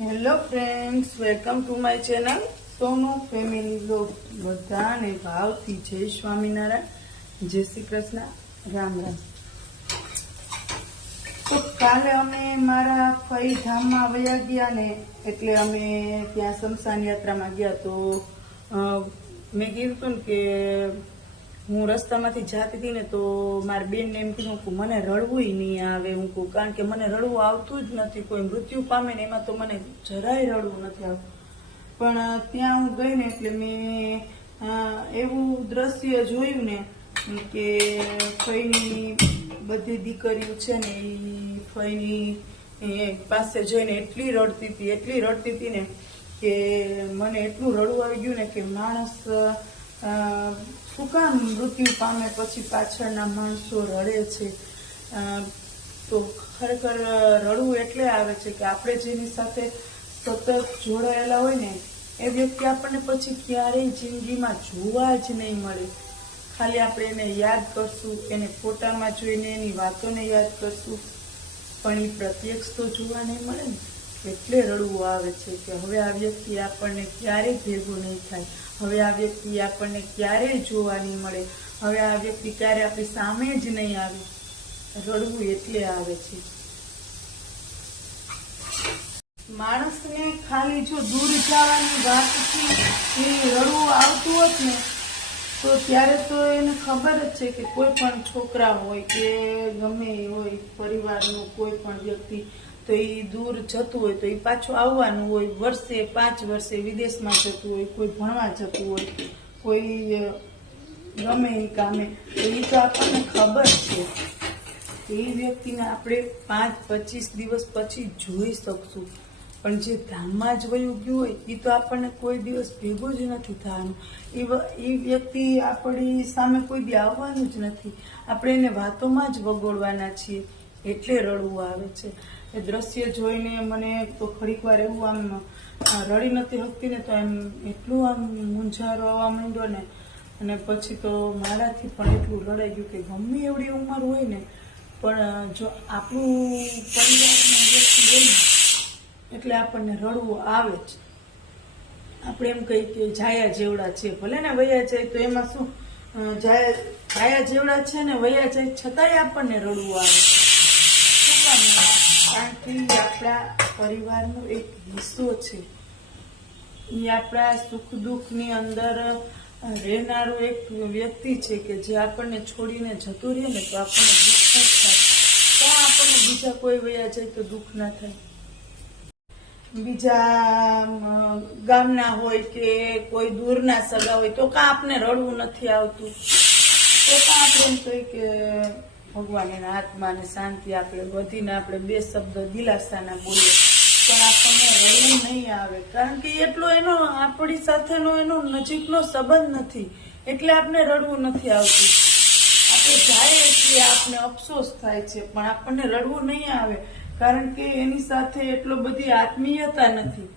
Hello friends, welcome to my channel. Sonu family blog બધાને ભાવથી જય સ્વામિનારાયણ, જય શ્રી કૃષ્ણ, રામ રામ. તો કાલે અમે મારા ફઈ ધામમાં વયા ગયા ને, એટલે અમે ત્યાં શમશાન યાત્રામાં ગયા તો મેં કીધું ને કે હું રસ્તામાંથી જાતી હતી ને તો મારી બેનને એમ કીધું હું મને રડવું નહીં આવે હું કહું, કારણ કે મને રડવું આવતું જ નથી, કોઈ મૃત્યુ પામે ને એમાં તો મને જરાય રડવું નથી આવતું. પણ ત્યાં હું ગઈ ને એટલે મેં એવું દ્રશ્ય જોયું ને કે ફઈની બધી દીકરીઓ છે ને એ ફઈની પાસે જઈને એટલી રડતી હતી, એટલી રડતી હતી ને કે મને એટલું રડવું આવી ગયું ને કે માણસ શું કામ મૃત્યુ પામે પછી પાછળના માણસો રડે છે. તો ખરેખર રડવું એટલે આવે છે કે આપણે જેની સાથે સતત જોડાયેલા હોય ને, એ વ્યક્તિ આપણને પછી ક્યારેય જિંદગીમાં જોવા જ નહીં મળે. ખાલી આપણે એને યાદ કરશું, એને ફોટામાં જોઈને એની વાતોને યાદ કરશું. પણ એ પ્રત્યક્ષ તો જોવા નહીં મળે ને. એટલે રડવું આવે છે કે હવે આ વ્યક્તિ આપણને ક્યારેય ભેગો નહીં થાય. હવે આ વ્યક્તિ આપણને ક્યારેય જોવા નહીં મળે. હવે આ વ્યક્તિ ક્યારે આપણી સામે જ નહીં આવે. રડવું એટલે આવે છે. માણસને ખાલી જો દૂર જવાની વાતથી એ રડવું આવતું હોત ને, તો ત્યારે તો એને ખબર જ છે કે કોઈ પણ છોકરા હોય કે ગમે એ હોય પરિવારનો કોઈ પણ વ્યક્તિ તો એ દૂર જતું હોય તો એ પાછું આવવાનું હોય. વર્ષે પાંચ વર્ષે વિદેશમાં જતું હોય, કોઈ ભણવા જતું હોય, કોઈ ગમે એ કામે. તો એ તો આપણને ખબર છે એ વ્યક્તિને આપણે પાંચ, પચીસ દિવસ પછી જોઈ શકશું. પણ જે ધામમાં જ વયું ગયું હોય એ તો આપણને કોઈ દિવસ ભેગું જ નથી થવાનું. એ એ વ્યક્તિ આપણી સામે કોઈ દી આવવાનું જ નથી. આપણે એને વાતોમાં જ વગોડવાના છીએ. એટલે રડવું આવે છે. એ દ્રશ્ય જોઈને મને તો ઘડીક વાર એવું આમ રડી નથી શકતી ને તો એમ એટલું આમ મૂંઝારો આવવા માંડ્યો ને, અને પછી તો મારાથી પણ એટલું રડાઈ ગયું કે ગમે એવડી ઉંમર હોય ને, પણ જો આપણું પરિવારનું વ્યક્તિ હોય એટલે આપણને રડવું આવે જ. આપણે એમ કહીએ કે જાયા જેવડા છે. ભલે ને વયા જાય તો એમાં શું જાયા જાયા જેવડા છે ને વયા જાય છતાંય આપણને રડવું આવે છે? કારણ કે એ આપણા પરિવારનો એક હિસ્સો છે. એ આપણા સુખ દુઃખની અંદર રહેનારો એક વ્યક્તિ છે કે જે આપણને છોડીને જતું રહે ને તો આપણને દુઃખ જ થાય. તો આપણને બીજા કોઈ વયા જાય તો દુઃખ ના થાય. બીજા ગામના હોય કે કોઈ દૂરના સગા હોય તો કાં આપને રડવું નથી આવતું. તો કાં આપણે એમ કહીએ કે ભગવાન એના આત્માને શાંતિ આપે, વધીને આપણે બે શબ્દ દિલાસાના બોલીએ. પણ આપણને રડવું નહીં આવે, કારણ કે એટલો એનો, આપણી સાથેનો એનો નજીકનો સંબંધ નથી. એટલે આપણે રડવું નથી આવતું. આપણે જાય એટલે આપને અફસોસ થાય છે, પણ આપણને રડવું નહીં આવે, કારણ કે એની સાથે એટલો બધી આત્મીયતા નથી.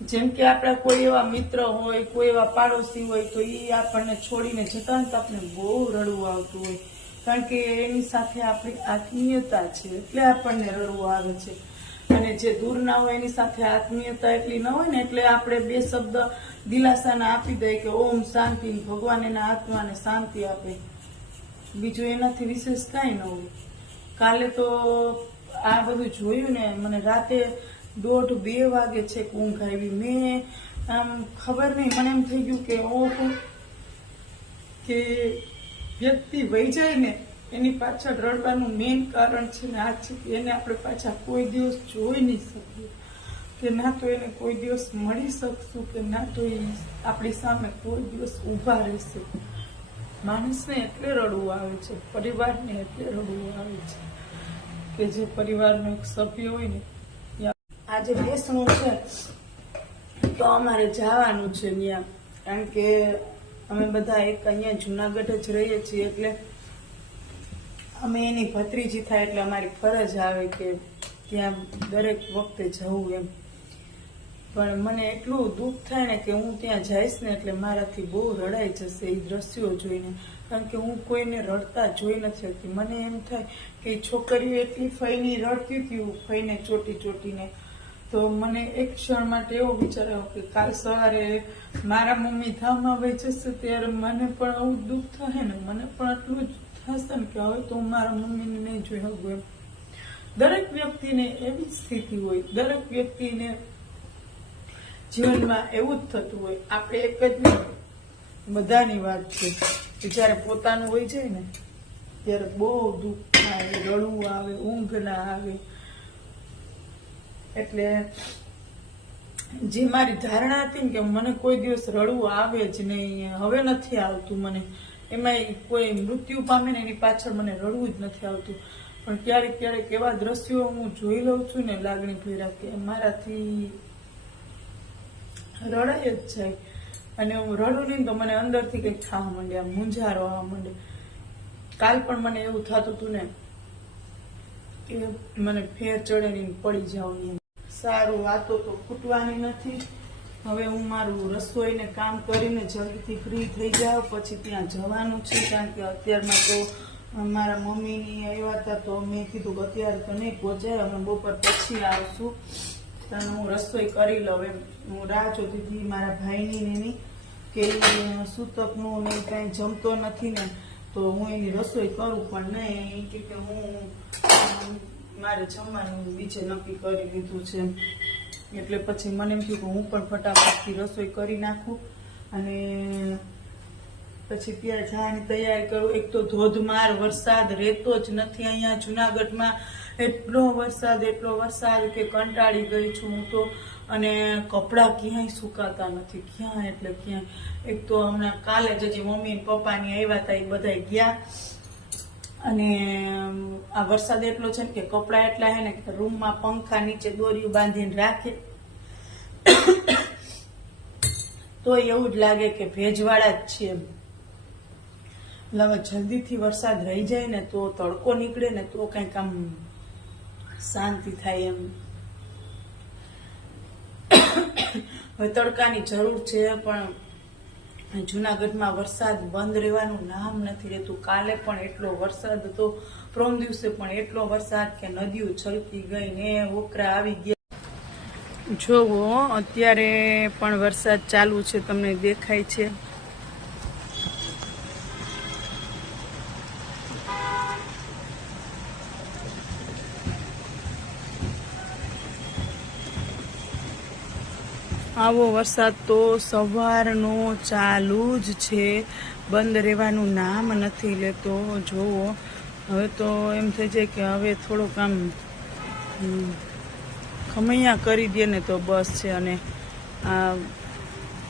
જેમ કે આપણા કોઈ એવા મિત્ર હોય, કોઈ એવા પાડોશી હોય, તો એ આપણને છોડીને જતા તો આપણે બહુ રડવું આવતું હોય. કારણ કે એની સાથે આપણી આત્મીયતા છે, એટલે આપણને રડવું આવે છે. અને જે દૂર ના હોય એની સાથે આત્મીયતા એટલી ન હોય ને, એટલે આપણે બે શબ્દ દિલાસાને આપી દઈએ કે ઓમ શાંતિ, ભગવાન એના આત્માને શાંતિ આપે. બીજું એનાથી વિશેષ કાંઈ ન હોય. કાલે તો આ બધું જોયું ને, મને રાતે દોઢ બે વાગે છે ઊંઘ આવી. મેં આમ ખબર નહીં, મને એમ થઈ ગયું કે ઓ કે વ્યક્તિ વહી જાય ને એની પાછળ રડવાનું મેઇન કારણ છે ને આ છે કે એને આપણે પાછા કોઈ દિવસ જોઈ નહીં શકીએ. કે ના તો એને કોઈ દિવસ મળી શકશું, કે ના તો એ આપણી સામે કોઈ દિવસ ઊભા રહેશે. માણસને એટલે રડવું આવે છે, પરિવારને એટલે રડવું આવે છે, કે જે પરિવારનો એક સભ્ય હોય ને આજે બેસણું છે, તો અમારે જવાનું છે ત્યાં. કારણ કે અમે બધા એક અહીંયા જુનાગઢ જ રહીએ છીએ એટલે અમે એની ભત્રીજી થાય એટલે અમારી ફરજ આવે કે ત્યાં દરેક વખતે જવું એમ. પણ મને એટલું દુઃખ થાય ને કે હું ત્યાં જઈશ ને એટલે મારાથી બહુ રડાઈ જશે એ દ્રશ્યો જોઈને. કારણ કે હું કોઈને રડતા જોઈ નથી શકતી મને એમ થાય કે છોકરીઓ એટલી ફઈની રડતી હતી ફઈને ચોટી ચોટીને તો મને એક ક્ષણ માટે એવો વિચાર આવ્યો કે કાલ સવારે મારા મમ્મી વહી જશે ત્યારે મને પણ આવું દુઃખ થશે ને મને પણ આટલું જ થશે ને કે હવે તો હું મારા મમ્મીને નહીં જોઈ શકું એમ. દરેક વ્યક્તિને એવી સ્થિતિ હોય, દરેક વ્યક્તિને જીવનમાં એવું જ થતું હોય. આપણે એક જ બધાની વાત છે કે જ્યારે પોતાનું હોય જાય ને, ત્યારે બહુ દુઃખ થાય, રડવું આવે, ઊંઘ ના આવે એટલે જે મારી ધારણા હતી ને કે મને કોઈ દિવસ રડવું આવે જ નહીં, હવે નથી આવતું મને. એમાં કોઈ મૃત્યુ પામે ને એની પાછળ મને રડવું જ નથી આવતું. પણ ક્યારેક ક્યારેક એવા દ્રશ્યો હું જોઈ લઉં છું ને લાગણી ભેરા કે મારાથી રડાય જ જાય. અને હું રડું નહીં તો મને અંદરથી કંઈક થવા માંડે, આમ મૂંઝારો આવવા માંડે. કાલ પણ મને એવું થતું હતું ને કે મને ફેર ચડે ને પડી જાઉં સારું વાતો તો ખૂટવાની નથી. હવે હું મારું રસોઈને કામ કરીને જલ્દીથી ફ્રી થઈ જાઉં, પછી ત્યાં જવાનું છે, કારણ કે અત્યારમાં તો મારા મમ્મીની આવ્યા હતા, તો મેં કીધું અત્યારે તો નહીં પહોંચાય, અમે બપોર પછી આવશું. અને હું રસોઈ કરી લઉં એમ. હું રાહ જોતી હતી મારા ભાઈની એની, કે સૂતકનું ને કાંઈ જમતો નથી ને, તો હું એની રસોઈ કરું, પણ નહીં કે હું મારે જમવાનું બીજે નક્કી કરી લીધું છે. એટલે પછી મને એમ થયું કે હું પણ ફટાફટથી રસોઈ કરી નાખું અને પછી ત્યાં જવાની તૈયારી કરું. એક તો ધોધમાર વરસાદ રહેતો જ નથી અહીંયા જુનાગઢમાં. એટલો વરસાદ એટલો વરસાદ કે કંટાળી ગઈ છું હું તો. અને કપડાં ક્યાંય સુકાતા નથી, ક્યાં એટલે ક્યાંય. એક તો હમણાં કાલે જ હજી મમ્મી પપ્પાની આવ્યા હતા એ બધા ગયા. અને આ વરસાદ એટલો છે ને કે કપડાં એટલા હે ને કે રૂમમાં પંખા નીચે દોરીઓ બાંધીને રાખે. તો એવું જ લાગે કે ભેજવાળા જ છે એમ. એટલે જલ્દીથી વરસાદ રહી જાય ને તો તડકો નીકળે ને તો કંઈક આમ શાંતિ થાય એમ. હવે તડકાની જરૂર છે, પણ જુનાગઢમાં વરસાદ બંધ રહેવાનું નામ નથી રહેતું. કાલે પણ એટલો વરસાદ હતો. પ્રમ દિવસે પણ એટલો વરસાદ કે નદીઓ છલકી ગઈ ને ઓકરા આવી ગયા. જોવો અત્યારે પણ વરસાદ ચાલુ છે, તમને દેખાય છે. આવો વરસાદ તો સવારનો ચાલુ જ છે. બંધ રહેવાનું નામ નથી લેતો. જોવો હવે તો એમ થઈ જાય કે હવે થોડુંક આમ ખમૈયા કરી દે ને તો બસ છે અને આ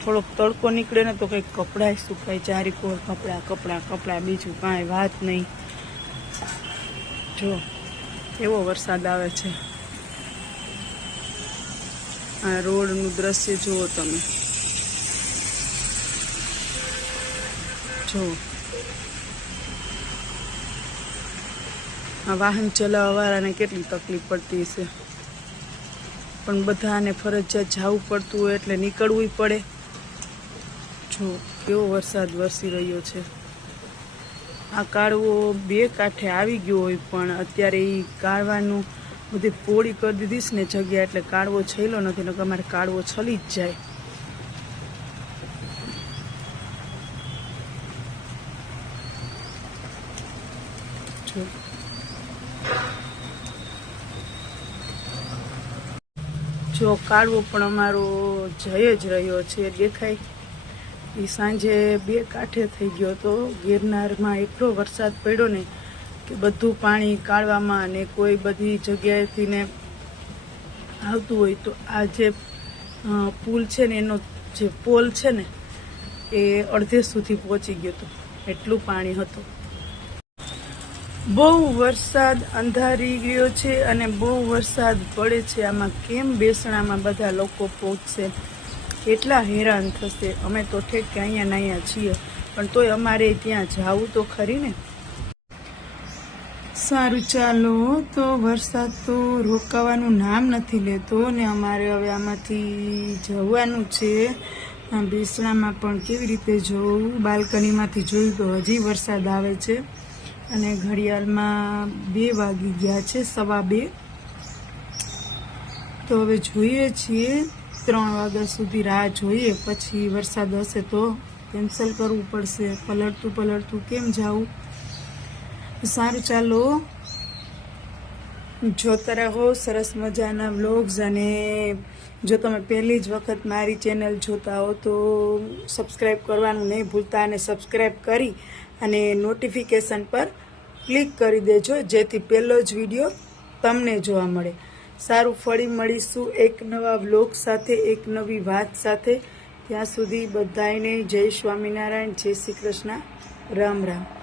થોડોક તડકો નીકળે ને તો કંઈક કપડાય સુકાય ચારી કોર કપડાં કપડાં કપડાં, બીજું કાંઈ વાત નહીં. જો એવો વરસાદ આવે છે. આ રોડનું દ્રશ્ય જુઓ તમે. જો આ વાહન ચલાવવાવાળાને કેટલી તકલીફ પડતી હશે. પણ બધાને ફરજિયાત જવું પડતું હોય એટલે નીકળવું પડે. જો કેવો વરસાદ વરસી રહ્યો છે. આ કાળવો બે કાંઠે આવી ગયો હોય પણ અત્યારે એ કાળવાનું બધી પોળી કરી દીધીશ ને જગ્યા એટલે કાળવો છેલો નથી અમારે કાળવો છલી જ જાય. જો. કાળવો પણ અમારો જય જ રહ્યો છે, દેખાય. એ સાંજે બે કાંઠે થઈ ગયો હતો. ગિરનારમાં એટલો વરસાદ પડ્યો ને કે બધું પાણી કાઢવામાં અને કોઈ બધી જગ્યાએથી ને આવતું હોય તો આ જે પુલ છે ને, એનો જે પોલ છે ને, એ અડધે સુધી પહોંચી ગયો હતો. એટલું પાણી હતું. બહુ વરસાદ અંધારી ગયો છે અને બહુ વરસાદ પડે છે. આમાં કેમ બેસણામાં બધા લોકો પહોંચશે? કેટલા હેરાન થશે. અમે તો ઠેક કે અહીંયા અહીંયા છીએ, પણ તોય અમારે ત્યાં જાવું તો ખરી ને? સારું ચાલો, તો વરસાદ તો રોકાવાનું નામ નથી લેતો ને અમારે હવે આમાંથી જવાનું છે. બેસણામાં પણ કેવી રીતે જવું? બાલ્કનીમાંથી જોયું તો હજી વરસાદ આવે છે અને ઘડિયાળમાં બે વાગી ગયા છે, સવા બે. તો હવે જોઈએ છીએ, ત્રણ વાગ્યા સુધી રાહ જોઈએ, પછી વરસાદ હશે તો કેન્સલ કરવું પડશે. પલળતું પલળતું કેમ જાવું સારું ચાલો. જોતા રહો સરસ મજાના વ્લોગ્સ અને જો તમે પહેલી જ વખત મારી ચેનલ જોતા હો તો સબસ્ક્રાઈબ કરવાનું નહીં ભૂલતા અને સબસ્ક્રાઈબ કરી અને નોટિફિકેશન પર ક્લિક કરી દેજો, જેથી પહેલો જ વીડિયો તમને જોવા મળે. સારું ફરી મળીશું એક નવા વ્લોગ સાથે, એક નવી વાત સાથે. ત્યાં સુધી બધાને જય સ્વામિનારાયણ, જય શ્રી કૃષ્ણ. રામ રામ.